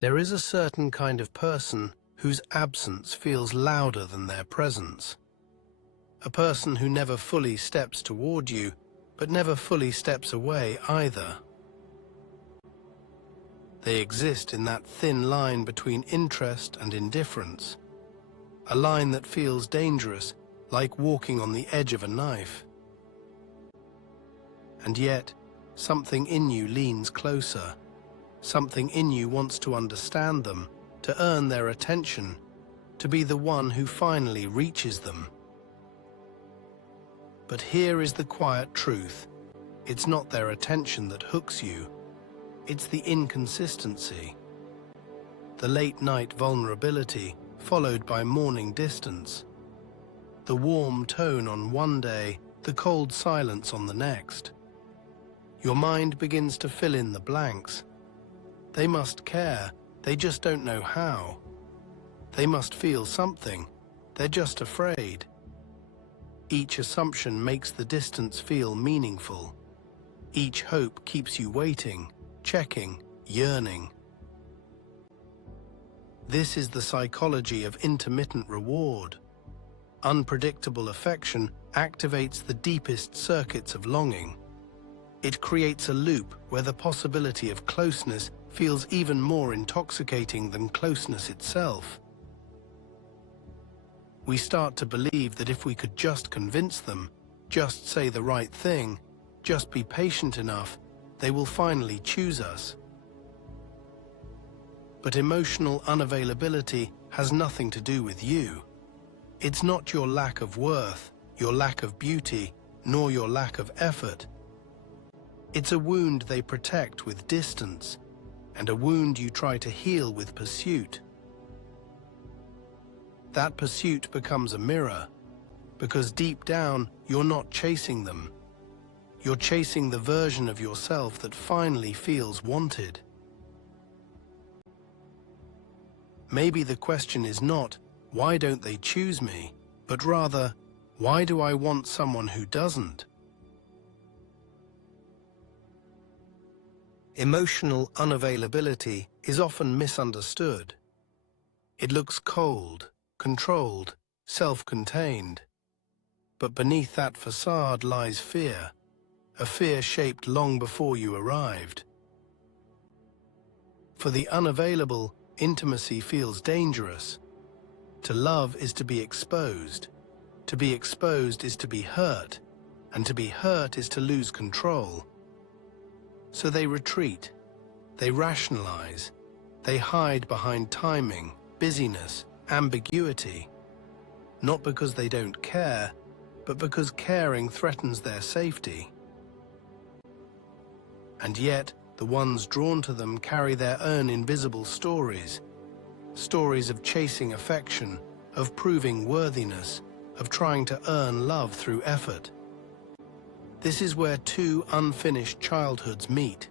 There is a certain kind of person whose absence feels louder than their presence. A person who never fully steps toward you, but never fully steps away either. They exist in that thin line between interest and indifference, a line that feels dangerous, like walking on the edge of a knife. And yet, something in you leans closer. Something in you wants to understand them, to earn their attention, to be the one who finally reaches them. But here is the quiet truth. It's not their attention that hooks you. It's the inconsistency. The late-night vulnerability followed by morning distance. The warm tone on one day, the cold silence on the next. Your mind begins to fill in the blanks. They must care, they just don't know how. They must feel something, they're just afraid. Each assumption makes the distance feel meaningful. Each hope keeps you waiting, checking, yearning. This is the psychology of intermittent reward. Unpredictable affection activates the deepest circuits of longing. It creates a loop where the possibility of closeness feels even more intoxicating than closeness itself. We start to believe that if we could just convince them, just say the right thing, just be patient enough, they will finally choose us. But emotional unavailability has nothing to do with you. It's not your lack of worth, your lack of beauty, nor your lack of effort. It's a wound they protect with distance, and a wound you try to heal with pursuit. That pursuit becomes a mirror, because deep down you're not chasing them. You're chasing the version of yourself that finally feels wanted. Maybe the question is not, why don't they choose me, but rather, why do I want someone who doesn't? Emotional unavailability is often misunderstood. It looks cold, controlled, self-contained. But beneath that facade lies fear, a fear shaped long before you arrived. For the unavailable, intimacy feels dangerous. To love is to be exposed. To be exposed is to be hurt, and to be hurt is to lose control. So they retreat, they rationalize, they hide behind timing, busyness, ambiguity. Not because they don't care, but because caring threatens their safety. And yet, the ones drawn to them carry their own invisible stories. Stories of chasing affection, of proving worthiness, of trying to earn love through effort. This is where two unfinished childhoods meet,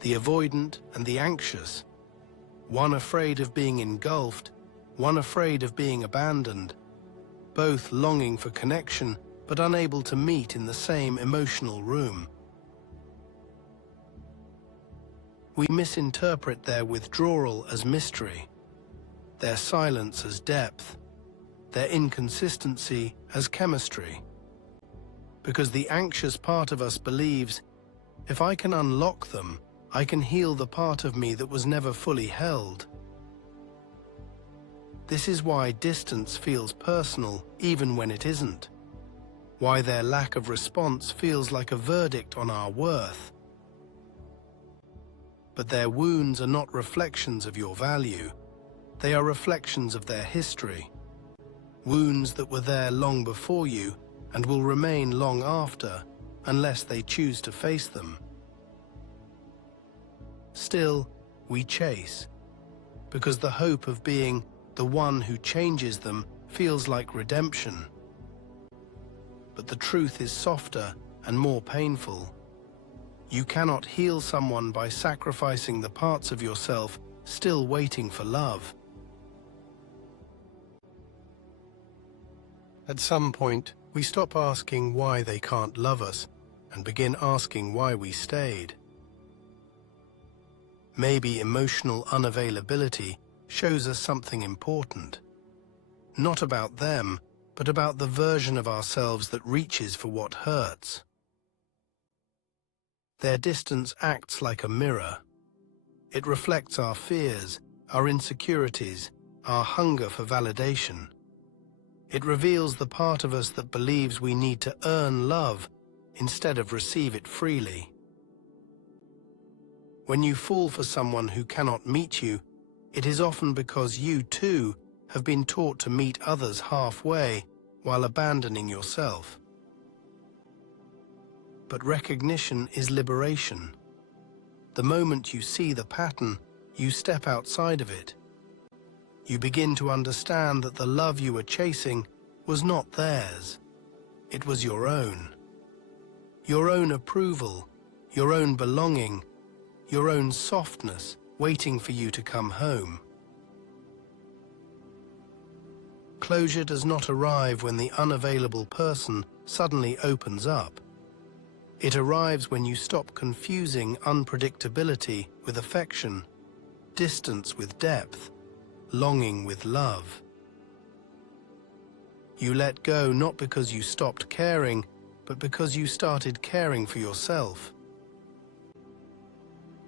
the avoidant and the anxious, one afraid of being engulfed, one afraid of being abandoned, both longing for connection but unable to meet in the same emotional room. We misinterpret their withdrawal as mystery, their silence as depth, their inconsistency as chemistry. Because the anxious part of us believes, if I can unlock them, I can heal the part of me that was never fully held. This is why distance feels personal even when it isn't. Why their lack of response feels like a verdict on our worth. But their wounds are not reflections of your value. They are reflections of their history. Wounds that were there long before you and will remain long after, unless they choose to face them. Still, we chase, because the hope of being the one who changes them feels like redemption. But the truth is softer and more painful. You cannot heal someone by sacrificing the parts of yourself still waiting for love. At some point, we stop asking why they can't love us and begin asking why we stayed. Maybe emotional unavailability shows us something important. Not about them, but about the version of ourselves that reaches for what hurts. Their distance acts like a mirror. It reflects our fears, our insecurities, our hunger for validation. It reveals the part of us that believes we need to earn love instead of receive it freely. When you fall for someone who cannot meet you, it is often because you, too, have been taught to meet others halfway while abandoning yourself. But recognition is liberation. The moment you see the pattern, you step outside of it. You begin to understand that the love you were chasing was not theirs. It was your own. Your own approval, your own belonging, your own softness waiting for you to come home. Closure does not arrive when the unavailable person suddenly opens up. It arrives when you stop confusing unpredictability with affection, distance with depth, longing with love. You let go not because you stopped caring, but because you started caring for yourself.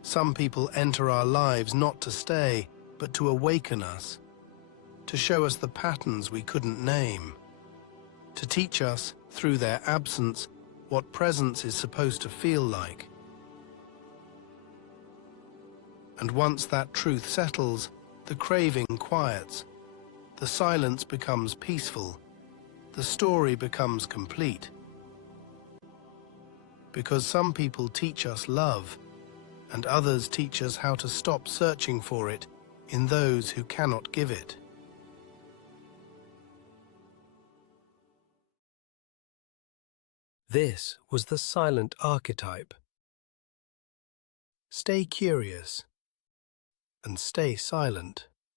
Some people enter our lives not to stay, but to awaken us, to show us the patterns we couldn't name, to teach us, through their absence, what presence is supposed to feel like. And once that truth settles, the craving quiets, the silence becomes peaceful, the story becomes complete. Because some people teach us love, and others teach us how to stop searching for it in those who cannot give it. This was the Silent Archetype. Stay curious and stay silent.